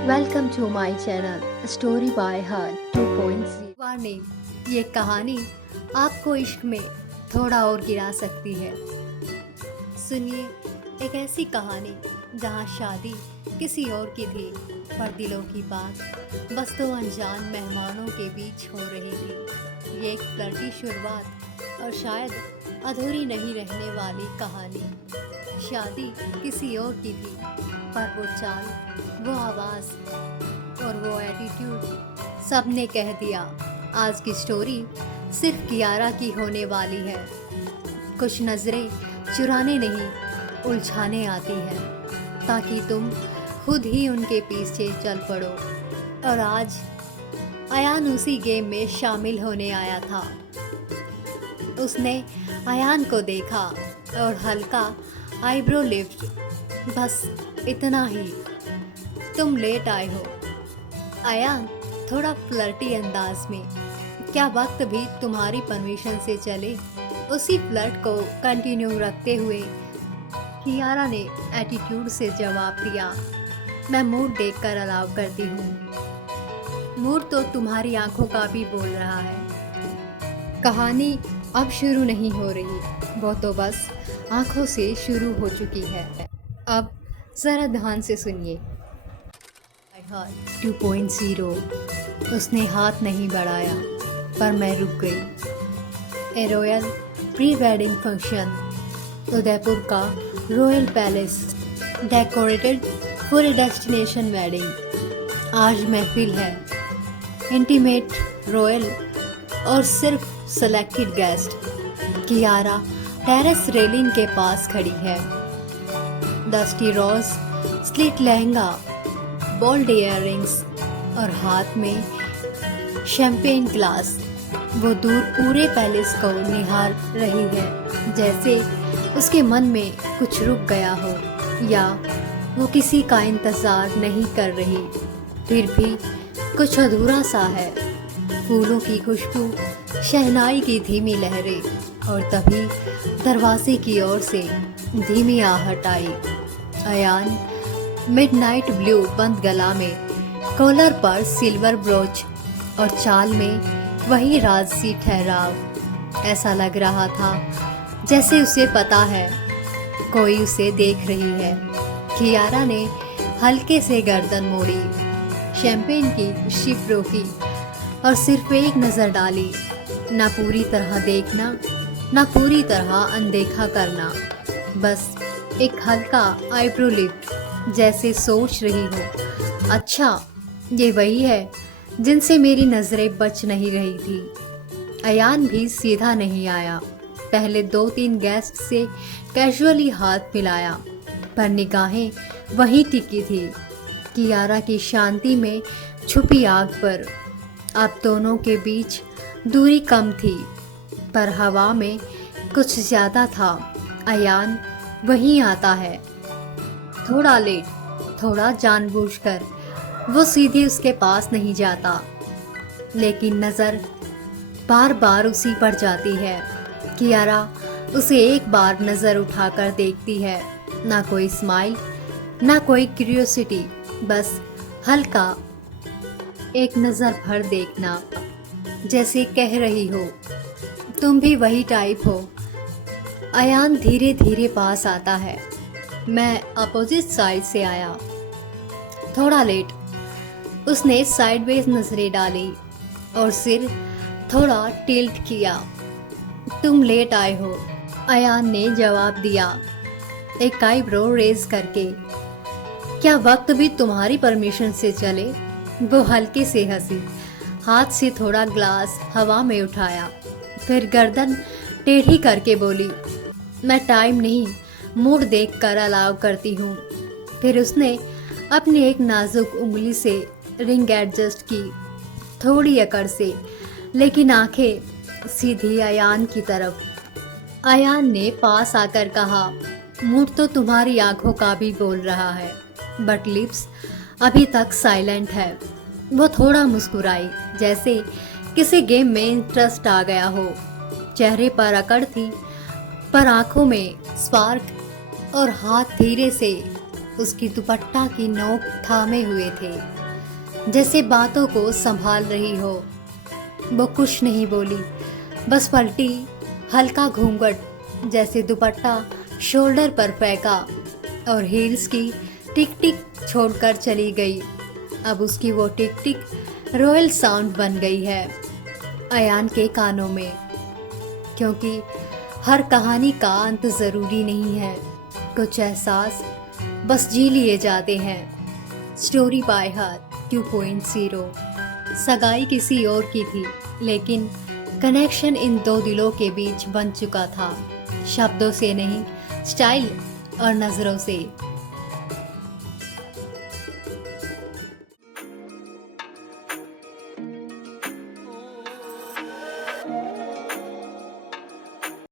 Welcome to my channel story by her 2.0। Warning, ये कहानी आपको इश्क में थोड़ा और गिरा सकती है। सुनिए एक ऐसी कहानी जहां शादी किसी और की थी, पर दिलों की बात बस दो अनजान मेहमानों के बीच हो रही थी। ये एक फ्लर्टी शुरुआत और शायद अधूरी नहीं रहने वाली कहानी। शादी किसी और की थी, पर वो चाल, वो आवाज़ और वो एटीट्यूड सबने कह दिया आज की स्टोरी सिर्फ कियारा की होने वाली है। कुछ नज़रें चुराने नहीं, उलझाने आती हैं, ताकि तुम खुद ही उनके पीछे चल पड़ो। और आज अयान उसी गेम में शामिल होने आया था। उसने अयान को देखा और हल्का आईब्रो लिफ्ट, बस इतना ही। तुम लेट आए हो। अयान थोड़ा फ्लर्टी अंदाज में, क्या वक्त भी तुम्हारी परमिशन से चले? उसी फ्लर्ट को कंटिन्यू रखते हुए कियारा ने एटीट्यूड से जवाब दिया, मैं मूड देखकर अलाउ करती हूँ। मूड तो तुम्हारी आंखों का भी बोल रहा है। कहानी अब शुरू नहीं हो रही, वो तो बस आंखों से शुरू हो चुकी है। अब ज़रा ध्यान से सुनिए। 2.0। उसने हाथ नहीं बढ़ाया, पर मैं रुक गई। A royal pre wedding function, Udaipur का royal palace, decorated for a destination wedding. आज महफिल है, इंटीमेट, रॉयल और सिर्फ selected guest. Kiara terrace railing के पास खड़ी है। Dusty rose slit lehenga, bold earrings और हाथ में शैंपेन ग्लास। वो दूर पूरे पैलेस को निहार रही है, जैसे उसके मन में कुछ रुक गया हो, या वो किसी का इंतज़ार नहीं कर रही। फिर भी कुछ अधूरा सा है। फूलों की खुशबू, शहनाई की धीमी लहरें, और तभी दरवाजे की ओर से धीमी आहट आई। अयान मिडनाइट ब्लू बंद गला में, कॉलर पर सिल्वर ब्रोच और चाल में वही राजसी ठहराव। ऐसा लग रहा था जैसे उसे पता है कोई उसे देख रही है। कियारा ने हल्के से गर्दन मोड़ी, शैंपेन की शिप रोकी और सिर्फ एक नज़र डाली। ना पूरी तरह देखना, ना पूरी तरह अनदेखा करना, बस एक हल्का आईब्रो लिफ्ट, जैसे सोच रही हो, अच्छा ये वही है जिनसे मेरी नज़रें बच नहीं रही थी। अयान भी सीधा नहीं आया। पहले 2-3 गेस्ट से कैजुअली हाथ मिलाया, पर निगाहें वहीं टिकी थी, कियारा की शांति में छुपी आग पर। अब दोनों के बीच दूरी कम थी, पर हवा में कुछ ज़्यादा था। अयान वहीं आता है, थोड़ा लेट, थोड़ा जानबूझकर। वो सीधे उसके पास नहीं जाता, लेकिन नज़र बार बार उसी पर जाती है। कियारा उसे एक बार नज़र उठाकर देखती है। ना कोई स्माइल, ना कोई क्यूरियोसिटी, बस हल्का एक नज़र भर देखना, जैसे कह रही हो तुम भी वही टाइप हो। अयान धीरे धीरे पास आता है। मैं अपोजिट साइड से आया, थोड़ा लेट। उसने साइडवेज नजरें डाली और सिर थोड़ा टिल्ट किया। तुम लेट आए हो, अयान ने जवाब दिया, एक आईब्रो रेज करके। क्या वक्त भी तुम्हारी परमिशन से चले? वो हल्के से हंसी, हाथ से थोड़ा ग्लास हवा में उठाया, फिर गर्दन टेढ़ी करके बोली, मैं टाइम नहीं, मूड देखकर अलाउ करती हूँ। फिर उसने अपनी एक नाजुक उंगली से रिंग एडजस्ट की, थोड़ी अकड़ से, लेकिन आंखें सीधी अयान की तरफ। अयान ने पास आकर कहा, मूड तो तुम्हारी आंखों का भी बोल रहा है, बट लिप्स अभी तक साइलेंट है। वो थोड़ा मुस्कुराई, जैसे किसी गेम में इंटरेस्ट आ गया हो। चेहरे पर अकड़ थी, पर आंखों में स्पार्क, और हाथ धीरे से उसकी दुपट्टा की नोक थामे हुए थे, जैसे बातों को संभाल रही हो। वो कुछ नहीं बोली, बस पलटी, हल्का घूंघट जैसे दुपट्टा शोल्डर पर फेंका और हील्स की टिक टिक छोड़कर चली गई। अब उसकी वो टिक टिक रॉयल साउंड बन गई है अयान के कानों में, क्योंकि हर कहानी का अंत ज़रूरी नहीं है। कुछ एहसास बस जी लिए जाते हैं। Story by heart 2.0। सगाई किसी और की थी, लेकिन कनेक्शन इन दो दिलों के बीच बन चुका था, शब्दों से नहीं, स्टाइल और नज़रों से।